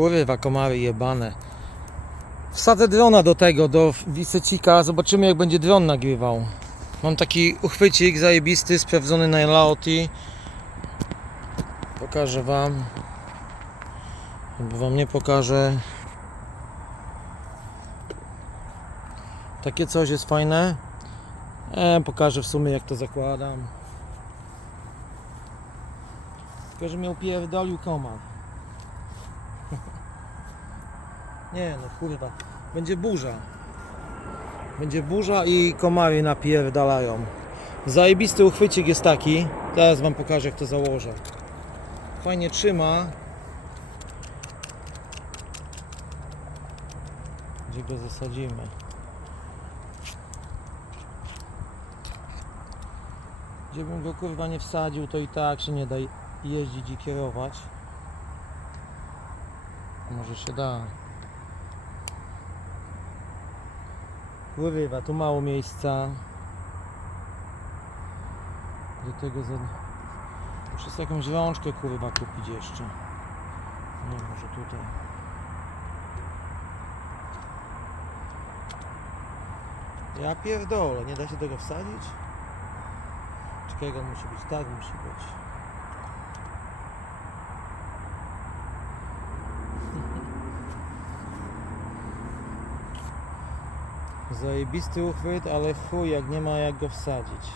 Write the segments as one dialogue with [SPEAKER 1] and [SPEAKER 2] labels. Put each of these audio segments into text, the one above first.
[SPEAKER 1] Kurwa, komary jebane. Wsadzę drona do tego, do wisecika. Zobaczymy jak będzie dron nagrywał. Mam taki uchwycik zajebisty, sprawdzony na Laoti. Pokażę wam. Albo wam nie pokażę. Takie coś jest fajne. E, pokażę w sumie jak to zakładam. Tylko, że mnie upierdolił komar. Nie no kurwa, będzie burza. Będzie burza i komary napierdalają. Zajebisty uchwycik jest taki. Zaraz wam pokażę jak to założę. Fajnie trzyma. Gdzie go zasadzimy? Gdzie bym go kurwa nie wsadził, to i tak się nie da jeździć i kierować. Może się da. Kurwa, tu mało miejsca. Do tego za... Muszę jakąś rączkę kurwa kupić jeszcze. Nie, może tutaj. Ja pierdolę, nie da się tego wsadzić? Czekaj, on musi być? Tak musi być. Zajebisty uchwyt, ale chuj, jak nie ma jak go wsadzić.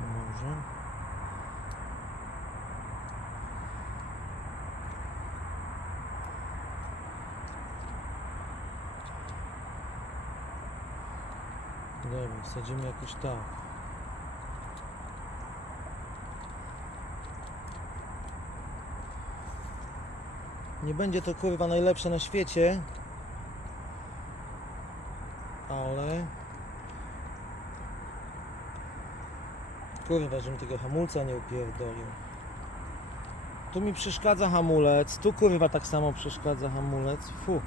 [SPEAKER 1] Może. Dobra, wsadzimy jakoś tak. Nie będzie to kurwa najlepsze na świecie. Ale... Kurwa, żebym tego hamulca nie upierdolił. Tu mi przeszkadza hamulec, tu kurwa tak samo przeszkadza hamulec. Fu.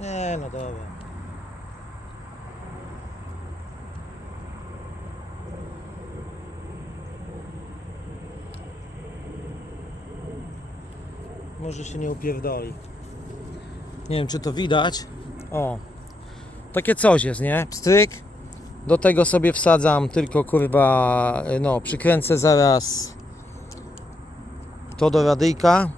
[SPEAKER 1] Nie, no dobra. Może się nie upierdoli. Nie wiem, czy to widać. O. Takie coś jest, nie? Pstryk. Do tego sobie wsadzam tylko kurwa, no, przykręcę zaraz to do radyjka.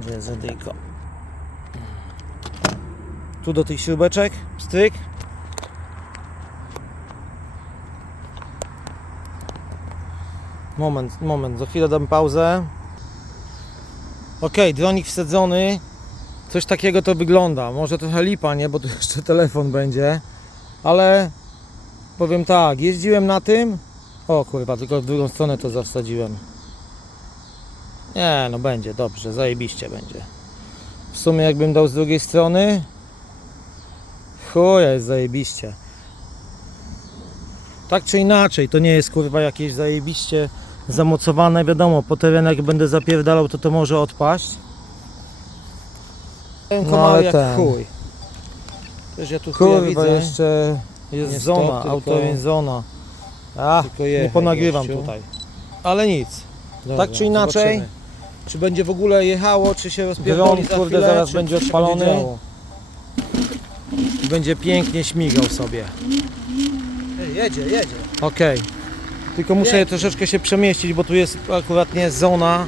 [SPEAKER 1] Gdzie jest radyjko? Tu do tych śrubeczek, stryk. Moment, moment, za chwilę dam pauzę. Ok, dronik wsadzony. Coś takiego to wygląda. Może trochę lipa, nie? Bo tu jeszcze telefon będzie. Ale powiem tak, jeździłem na tym. O kurwa, tylko w drugą stronę to zawsadziłem. Nie, no będzie, dobrze, zajebiście będzie. W sumie jakbym dał z drugiej strony. Chuja jest zajebiście. Tak czy inaczej, to nie jest kurwa jakieś zajebiście zamocowane. Wiadomo, po terenach jak będę zapierdalał, to to może odpaść. Ten
[SPEAKER 2] No, ale
[SPEAKER 1] jak
[SPEAKER 2] ten.
[SPEAKER 1] chuj. Też ja tu chuja
[SPEAKER 2] Kurwa,
[SPEAKER 1] widzę.
[SPEAKER 2] jeszcze
[SPEAKER 1] Jest
[SPEAKER 2] jest
[SPEAKER 1] zona,
[SPEAKER 2] zona,
[SPEAKER 1] tylko-
[SPEAKER 2] auto jest zona. A,
[SPEAKER 1] Tylko
[SPEAKER 2] nie
[SPEAKER 1] jechaj,
[SPEAKER 2] ponagrywam
[SPEAKER 1] gościu.
[SPEAKER 2] tutaj.
[SPEAKER 1] Ale nic.
[SPEAKER 2] tak czy inaczej,
[SPEAKER 1] zobaczymy. Czy będzie w ogóle jechało, czy się rozpierdoli
[SPEAKER 2] dron
[SPEAKER 1] za
[SPEAKER 2] kurde
[SPEAKER 1] chwilę,
[SPEAKER 2] zaraz
[SPEAKER 1] czy
[SPEAKER 2] będzie
[SPEAKER 1] co się
[SPEAKER 2] odpalony.
[SPEAKER 1] działo. Będzie pięknie śmigał sobie.
[SPEAKER 2] Jedzie, jedzie.
[SPEAKER 1] Okej. Tylko muszę troszeczkę się przemieścić, bo tu jest akurat nie zona.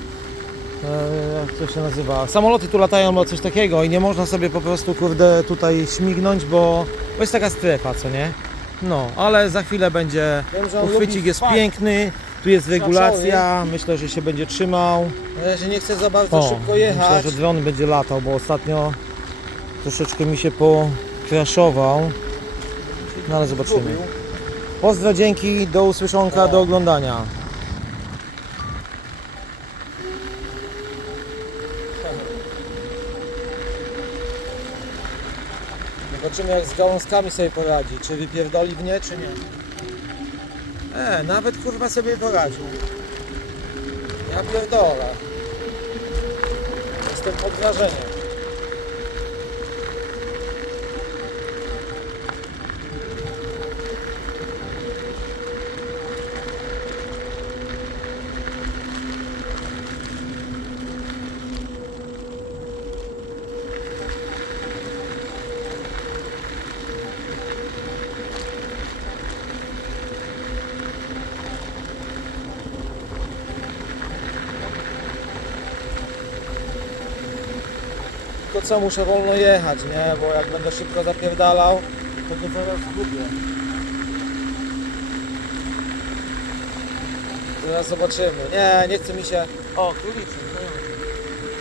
[SPEAKER 1] E, jak to się nazywa? Samoloty tu latają albo coś takiego i nie można sobie po prostu kurde tutaj śmignąć, bo, bo jest taka strefa, co nie? No, ale za chwilę będzie.
[SPEAKER 2] Wiem, że on
[SPEAKER 1] Uchwycik
[SPEAKER 2] lubi
[SPEAKER 1] jest
[SPEAKER 2] spać.
[SPEAKER 1] piękny, tu jest regulacja, myślę, że się będzie trzymał.
[SPEAKER 2] Ja się nie chcę za bardzo szybko
[SPEAKER 1] myślę,
[SPEAKER 2] jechać.
[SPEAKER 1] że dron będzie latał, bo ostatnio troszeczkę mi się pokraszował. No ale zobaczymy. Pozdro, dzięki, do usłyszonka, do oglądania. Zobaczymy jak z gałązkami sobie poradzi. Czy wypierdoli w nie, czy nie. E, nawet kurwa sobie poradził. Ja pierdolę. Jestem pod wrażeniem. Co, muszę wolno jechać, nie? Bo jak będę szybko zapierdalał, to go zaraz zgubię. Zaraz zobaczymy. Nie, nie chce mi się... O, króliczek,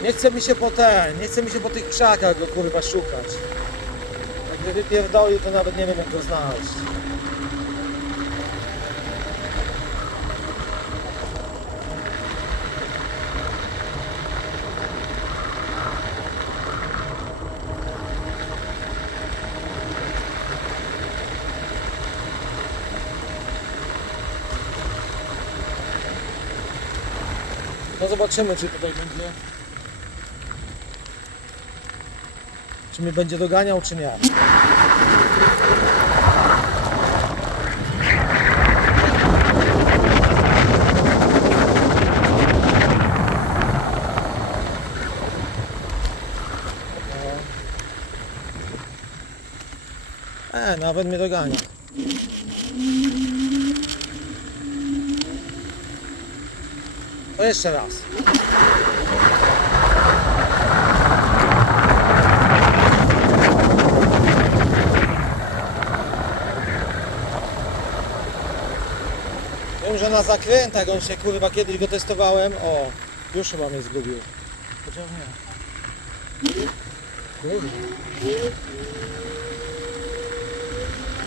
[SPEAKER 1] Nie chce mi się po ten, nie chce mi się po tych krzakach go kurwa szukać. Jakby wypierdolił, to nawet nie wiem jak go znaleźć. No zobaczymy, czy tutaj będzie. Czy mnie będzie doganiał, czy nie. E, nawet mnie dogania. To jeszcze raz. Wiem, że na zakrętach on się kurwa kiedyś go testowałem. O, już chyba mnie zgubił. Chociaż nie. Kurwa.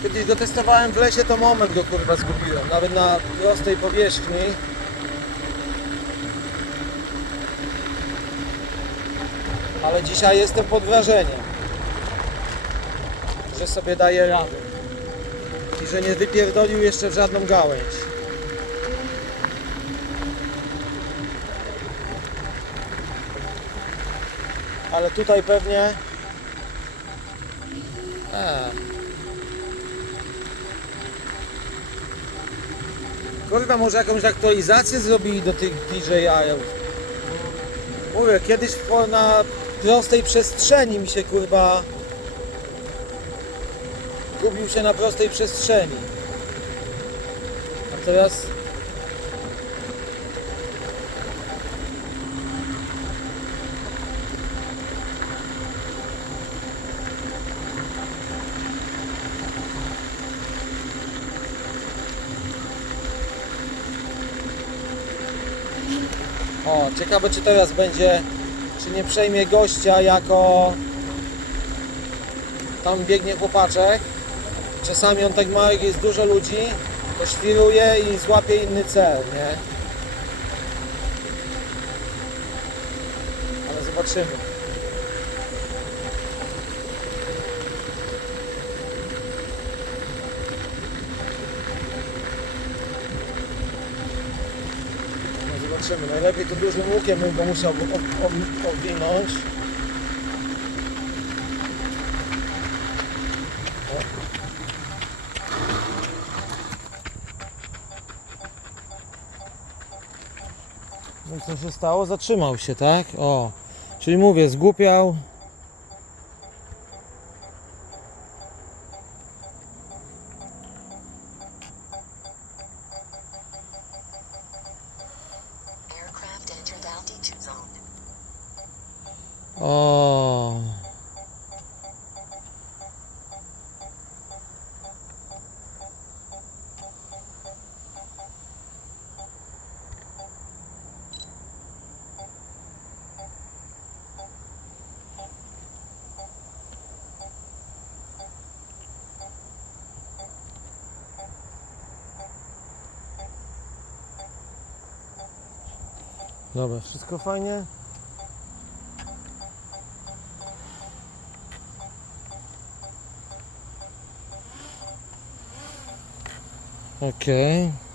[SPEAKER 1] Kiedyś go testowałem w lesie, to moment go kurwa zgubiłem. Nawet na prostej powierzchni. Ale dzisiaj jestem pod wrażeniem, że sobie daje radę i że nie wypierdolił jeszcze w żadną gałęź. Ale tutaj pewnie... A. Kurwa, może jakąś aktualizację zrobili do tych DJI-ów. Mówię, kiedyś na prostej przestrzeni mi się kurwa gubił się na prostej przestrzeni. A teraz O, ciekawe czy teraz będzie, czy nie przejmie gościa jako tam biegnie chłopaczek. Czasami on tak ma, jak jest dużo ludzi, to świruje i złapie inny cel, nie? Ale zobaczymy. Zobaczymy. Najlepiej to dużym łukiem bym go musiał ob- ob- owinąć. No i co się stało? Zatrzymał się, tak? O, czyli mówię, zgłupiał.
[SPEAKER 3] Dobra, wszystko fajnie.
[SPEAKER 1] Okej. Okay.